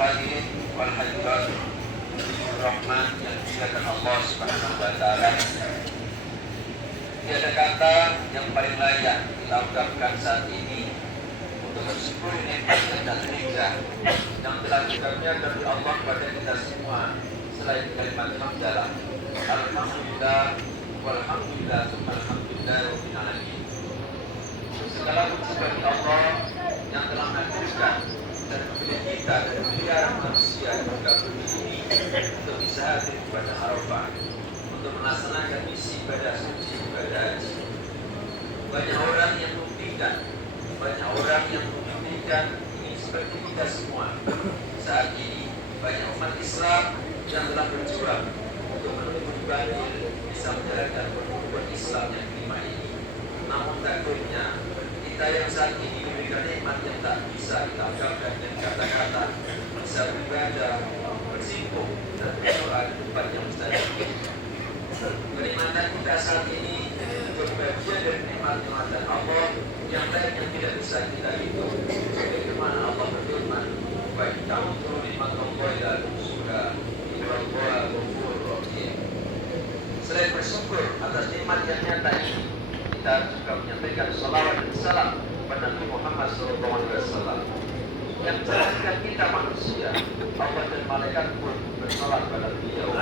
hadirin wal hadirat rahman yang dimuliakan Allah Subhanahu wa taala. Tiada kata yang paling layak kita ucapkan saat ini untuk bersyukur nikmat dan hijrah yang telah dikaruniakan dari Allah kepada kita semua selain kalimat hamdalah. Alhamdulillah walhamdulillah tsumma alhamdulillah rabbil alamin. Segala puji bagi Allah yang telah menakdirkan dan memilih kita dari miliaran manusia di muka bumi ini untuk bisa hadir pada Arafah untuk melaksanakan misi ibadah suci ibadah haji. Banyak orang yang memimpikan, ini seperti kita semua. Saat ini banyak umat Islam yang telah berjuang untuk menunggu banjir bisa menjalankan perkumpulan Islam yang kelima ini. Namun takdirnya kita yang saat ini diberikan nikmat yang tak bisa kita ucapkan dengan kata-kata, bisa beribadah, bersimpuh dan berdoa di tempat yang mustajab. Kenikmatan kita saat ini berbagian dari nikmat-nikmatan Allah yang lain yang tidak bisa kita hitung. Sebagaimana Allah berfirman, "Baik kamu turun nikmat Allah dan surga, Allah ghafurur rahim." Selain bersyukur atas nikmat yang nyata ini, kita juga menyampaikan salawat dan salam kepada Nabi Muhammad SAW yang menjadikan kita manusia. Allah dan malaikat pun bersalawat pada beliau.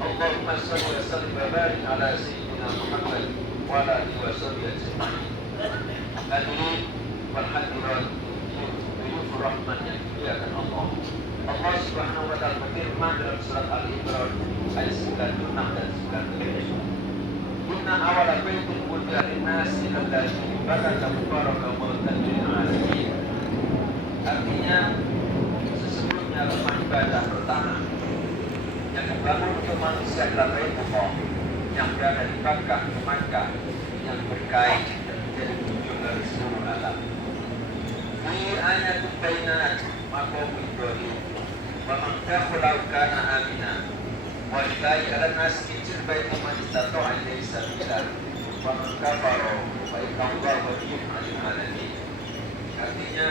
Allahumma shalli wa sallim wa barik ala sayyidina Muhammad wa ala alihi wa sahbihi ajma'in. Hadirin wal hadirat diyufur rahman yang dimuliakan Allah. Allah Subhanahu wa taala berfirman dalam surat Al-Imran ayat 96 dan 97. Inna awala baitin wudi'a lin-nasi alladzi baraka mubarakan wa hudan lil-'alamin. Artinya sesungguhnya rumah ibadah pertama yang dibangun untuk manusia adalah Baitullah yang berada di Makkah yang berkait dan menjadi tujuan dari seluruh alam. Ini ayatun bainat maqam Ibrahim wa man dakhala kana amina wa lillahi 'alan nasi hijjul baiti man istata'a ilaihi sabila wa man kafara fa inna Allaha ghaniyyun 'anil 'alamin. Artinya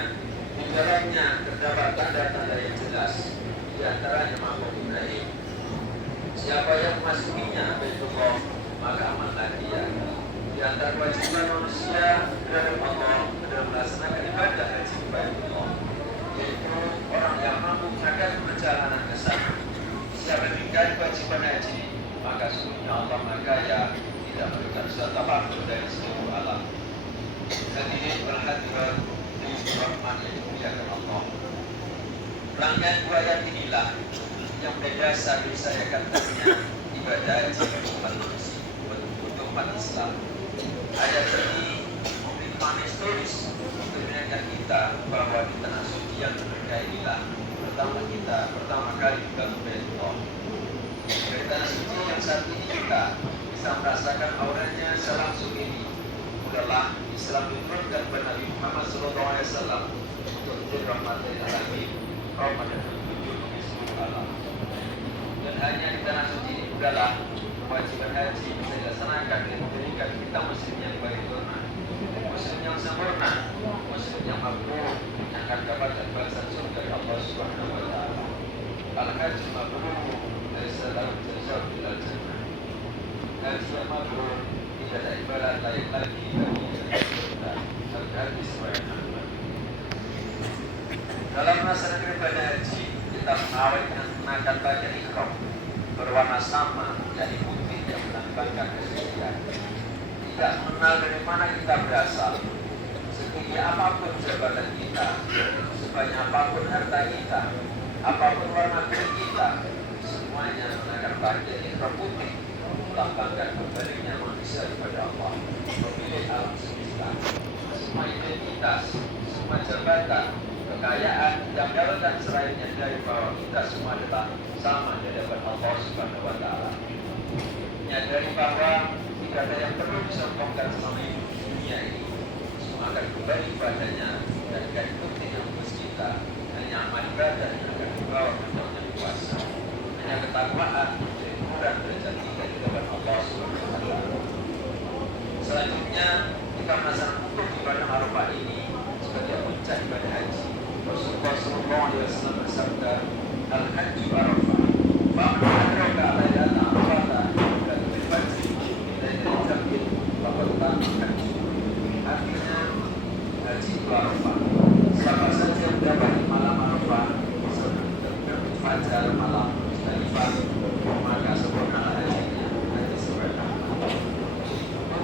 di dalamnya terdapat tanda-tanda yang jelas, di antaranya maqam Ibrahim. Siapa yang memasukinya Baitullah maka amanlah dia. Di antara kewajiban manusia terhadap Allah adalah melaksanakan ibadah haji Baitullah, yaitu orang yang mampu melakukan perjalanan ke sana. Siapa yang mengingkari kewajiban haji maka sesungguhnya Allah maka ya tidak memberikan suatu apapun dari seluruh alam. Hadirin wal hadirat rahman yang dimuliakan Allah. Rangkaian dua ayat inilah yang berdasar saya katanya ibadah haji untuk umat Islam. Ayat ini memberi makna historis untuk mengingatkan kita bahwa di tanah suci yang berkah inilah pertama kali kita Baitullah. Dari tanah suci yang saat ini kita bisa merasakan auranya langsung ini adalah Islam diturunkan kepada Nabi Muhammad SAW untuk menjadi rahmat lil alamin, rahmat dan petunjuk bagi seluruh alam. Dan hanya di tanah suci ini adalah kewajiban haji bisa dilaksanakan dan menjadikan kita muslim yang paripurna, muslim yang sempurna, muslim yang makmur yang akan dapatkan balasan surga dari Allah Subhanahu wa taala. Al-Hajj mabrur laisa lahu jazaa'un illa jannah. Haji yang mabrur tidak ada ibadah lain lagi bagi surga. Al-Hadis riwayat Ahmad. Dalam melaksanakan ibadah haji kita mengawali dengan mengenakan pakaian ihram berwarna sama dari putih yang melambangkan kesucian. Tidak mengenal dari mana kita berasal, setinggi apapun jabatan kita, sebanyak apapun harta kita, apapun warna kulit kita, semuanya mengenakan pakaian ihram putih melambangkan kembalinya manusia kepada Allah, pemilik alam semesta. Semua identitas, semua jabatan, kekayaan yang dapatkan selainnya dari bahwa kita semua adalah sama di hadapan Allah Subhanahu wa taala. Menyadari bahwa tidak ada yang perlu disombongkan selama hidup di dunia ini, semua akan kembali padanya dan hidup yang bus kita hanya amal ibadah yang akan dibawa menjadi kuasa, hanya ketakwaan menjadi murah derajat kita di hadapan Allah Subhanahu wa taala. Selanjutnya kita melaksanakan untuk ibadah Arafah ini sebagai puncak ibadah haji. Rasulullah SAW bersabda, Al-Hajju Arafah, Fa'man adraka laylata Arafah bil fajr laylata tabi'in faqad tamma hajju. Artinya haji itu Arafah. Siapa saja yang dapat malam Arafah sebelum fajar malam Musdalifah, maka sempurnalah hajinya. Haji sempurna.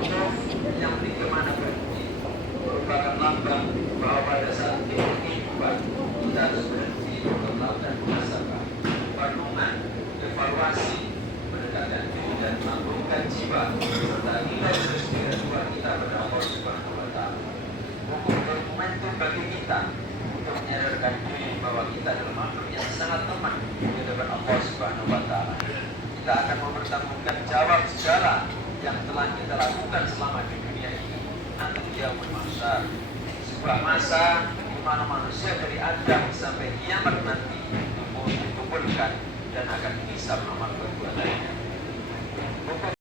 Untuk yang di kemana berhenti merupakan lambang bahwa pada saat kehidupan kita harus berhenti untuk melakukan muhasabah, renungan, evaluasi, mendekatkan diri dan menangguhkan jiwa serta nilai spiritual kita pada Allah Subhanahu wa Ta'ala. Momentum bagi kita untuk menyadarkan diri bahwa kita adalah makhluk yang sangat lemah di hadapan Allah Subhanahu wa Ta'ala. Kita akan mempertanggungjawabkan jawab segala yang telah kita lakukan selama di dunia ini nanti yaumul mahsyar, sebuah masa di mana manusia dari Adam sampai kiamat nanti dikumpulkan dan akan dihisab amal perbuatannya.